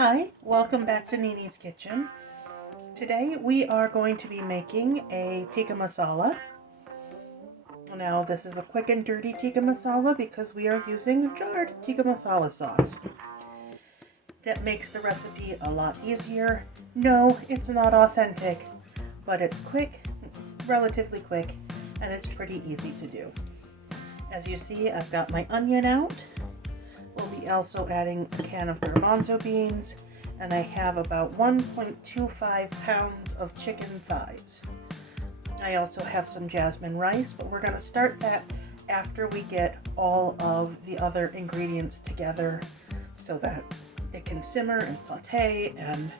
Hi, welcome back to Nini's Kitchen. Today we are going to be making a tikka masala. Now this is a quick and dirty tikka masala because we are using jarred tikka masala sauce. That makes the recipe a lot easier. No, it's not authentic, but it's quick, relatively quick, and it's pretty easy to do. As you see, I've got my onion out. We'll be also adding a can of garbanzo beans, and I have about 1.25 pounds of chicken thighs. I also have some jasmine rice, but we're going to start that after we get all of the other ingredients together so that it can simmer and saute and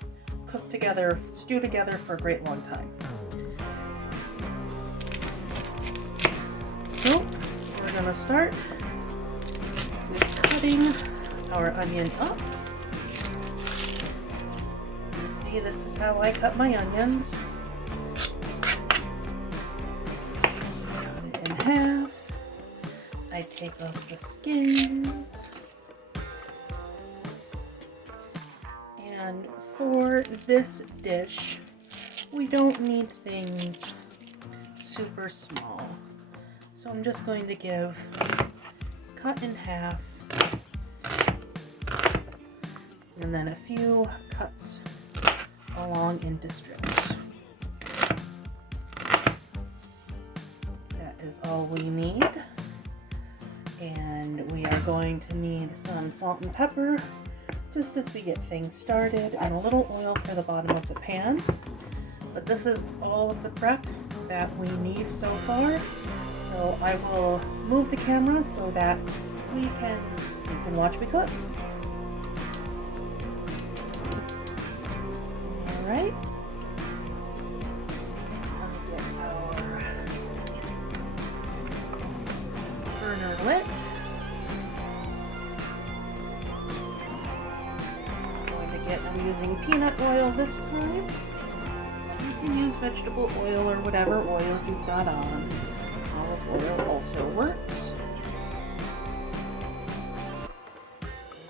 cook together, stew together for a great long time. So we're going to start with cutting our onion up. You see, this is how I cut my onions. Cut it in half. I take off the skins. And for this dish, we don't need things super small. So I'm just going to give cut in half and then a few cuts along into strips. That is all we need. And we are going to need some salt and pepper just as we get things started, and a little oil for the bottom of the pan. But this is all of the prep that we need so far. So I will move the camera so that you can watch me cook. All right. Let me get our burner lit. I'm using peanut oil this time. You can use vegetable oil or whatever oil you've got on. Olive oil also works.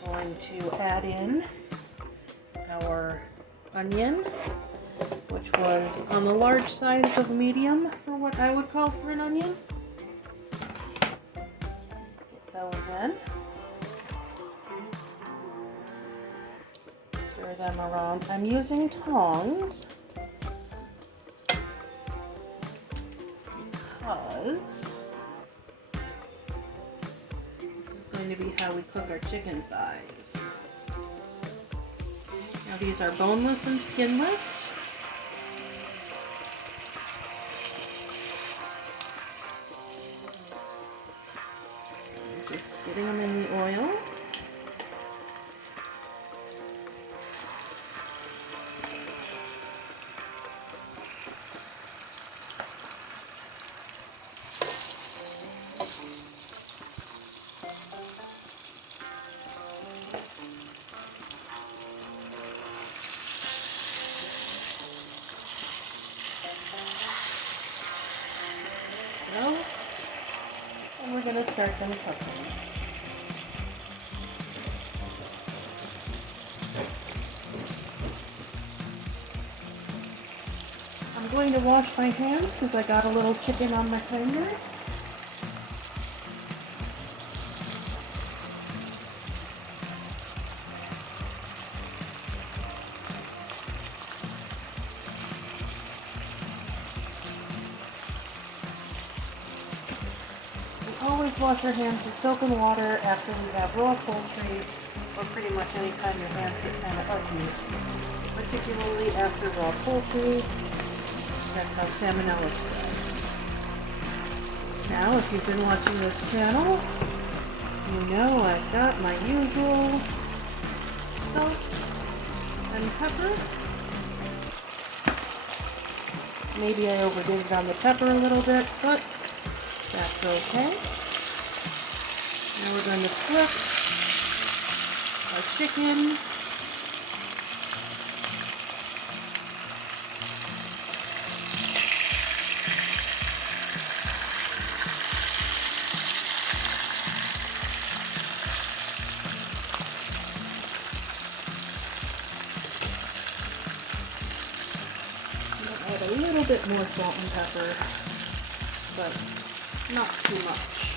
I'm going to add in our onion, which was on the large size of medium for what I would call for an onion. Get those in. Stir them around. I'm using tongs because this is going to be how we cook our chicken thighs. Now these are boneless and skinless. Just getting them in the oil. And we're going to start them cooking. I'm going to wash my hands because I got a little chicken on my finger. Always wash your hands with soap and water after we have raw poultry, or pretty much any time your hands get kind of ugly. Particularly after raw poultry, that's how salmonella spreads. Now, if you've been watching this channel, you know I've got my usual salt and pepper. Maybe I overdid it on the pepper a little bit, but that's okay. Now we're going to flip our chicken. a little bit more salt and pepper, but not too much.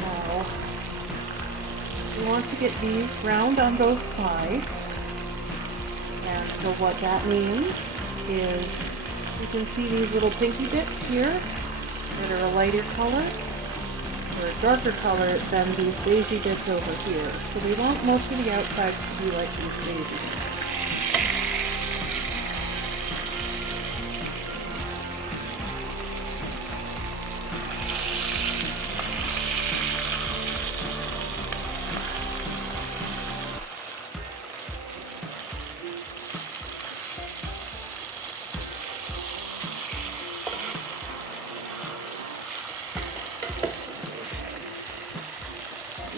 Now, you want to get these browned on both sides. And so what that means is you can see these little pinky bits here that are a lighter color or a darker color than these beigey bits over here. So we want most of the outsides to be like these beigey bits.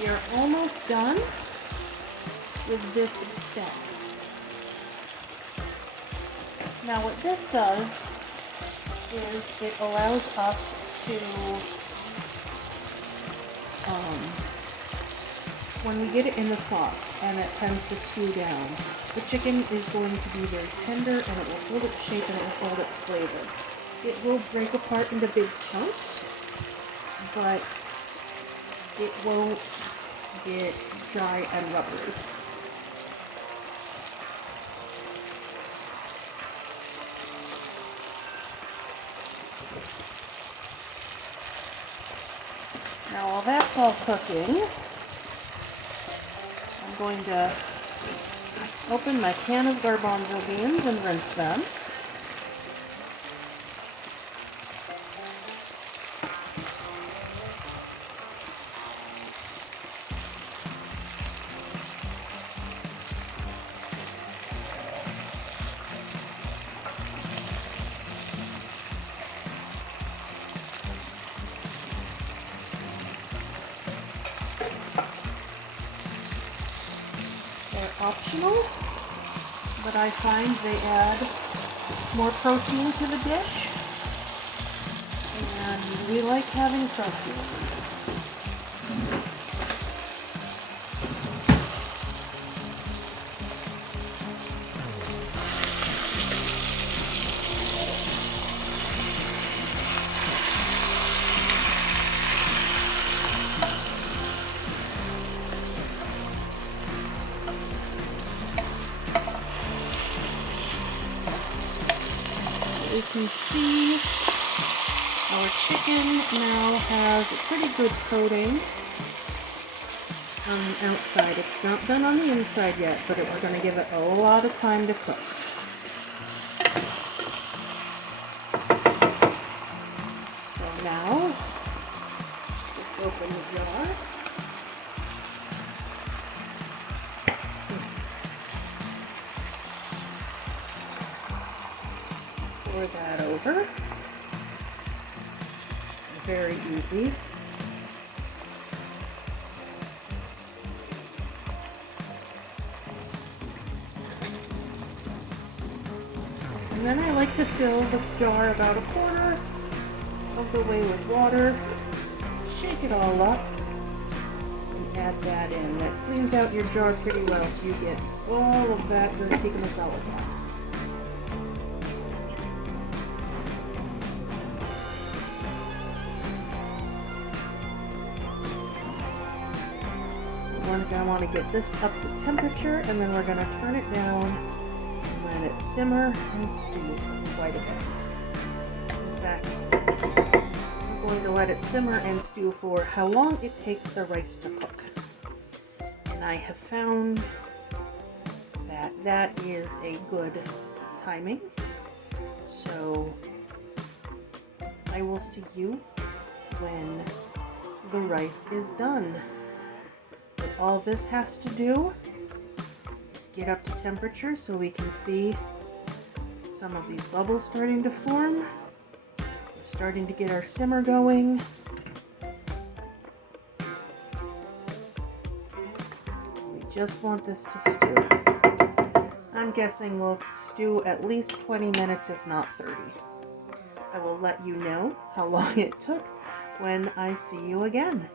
We are almost done with this step. Now what this does is it allows us to, when we get it in the sauce and it tends to stew down, the chicken is going to be very tender and it will hold its shape and it will hold its flavor. It will break apart into big chunks, but it won't get dry and rubbery. Now while that's all cooking, I'm going to open my can of garbanzo beans and rinse them. They're optional, but I find they add more protein to the dish, and we like having protein. You can see our chicken now has a pretty good coating on the outside. It's not done on the inside yet, but we're going to give it a lot of time to cook. So now, just open the jar. Pour that over. Very easy. And then I like to fill the jar about a quarter of the way with water. Shake it all up and add that in. That cleans out your jar pretty well so you get all of that good tikka masala sauce. We're going to want to get this up to temperature, and then we're going to turn it down and let it simmer and stew for quite a bit. In fact, I'm going to let it simmer and stew for how long it takes the rice to cook. And I have found that that is a good timing. So I will see you when the rice is done. All this has to do is get up to temperature so we can see some of these bubbles starting to form. We're starting to get our simmer going. We just want this to stew. I'm guessing we'll stew at least 20 minutes, if not 30. I will let you know how long it took when I see you again.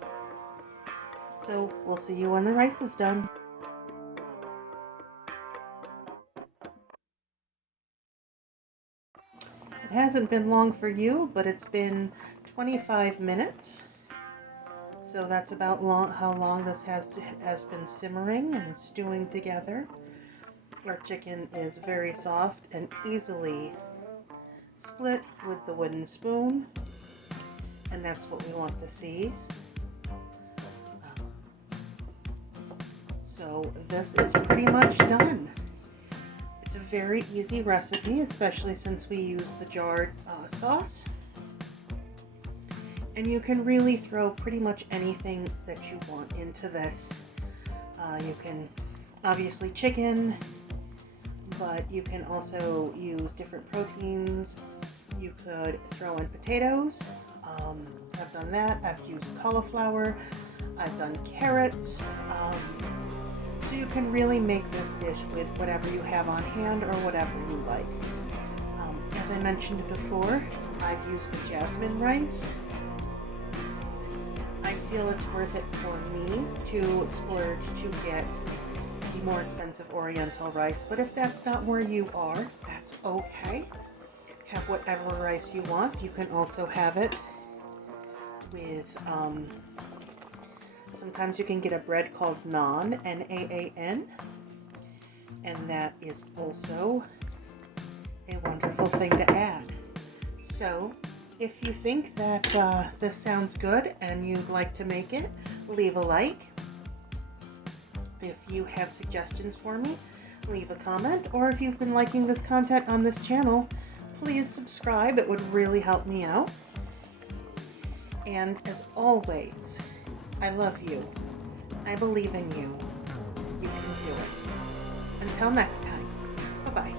So we'll see you when the rice is done. It hasn't been long for you, but it's been 25 minutes. So that's about how long this has been simmering and stewing together. Our chicken is very soft and easily split with the wooden spoon, and that's what we want to see. So this is pretty much done. It's a very easy recipe, especially since we use the jarred sauce. And you can really throw pretty much anything that you want into this. You can, obviously chicken, but you can also use different proteins. You could throw in potatoes. I've done that. I've used cauliflower. I've done carrots. So you can really make this dish with whatever you have on hand or whatever you like. As I mentioned before, I've used the jasmine rice. I feel it's worth it for me to splurge to get the more expensive oriental rice, but if that's not where you are, that's okay. Have whatever rice you want. You can also have it with, sometimes you can get a bread called naan, N-A-A-N, and that is also a wonderful thing to add. So if you think that this sounds good and you'd like to make it, leave a like. If you have suggestions for me, leave a comment, or if you've been liking this content on this channel, please subscribe. It would really help me out. And as always, I love you. I believe in you. You can do it. Until next time, bye-bye.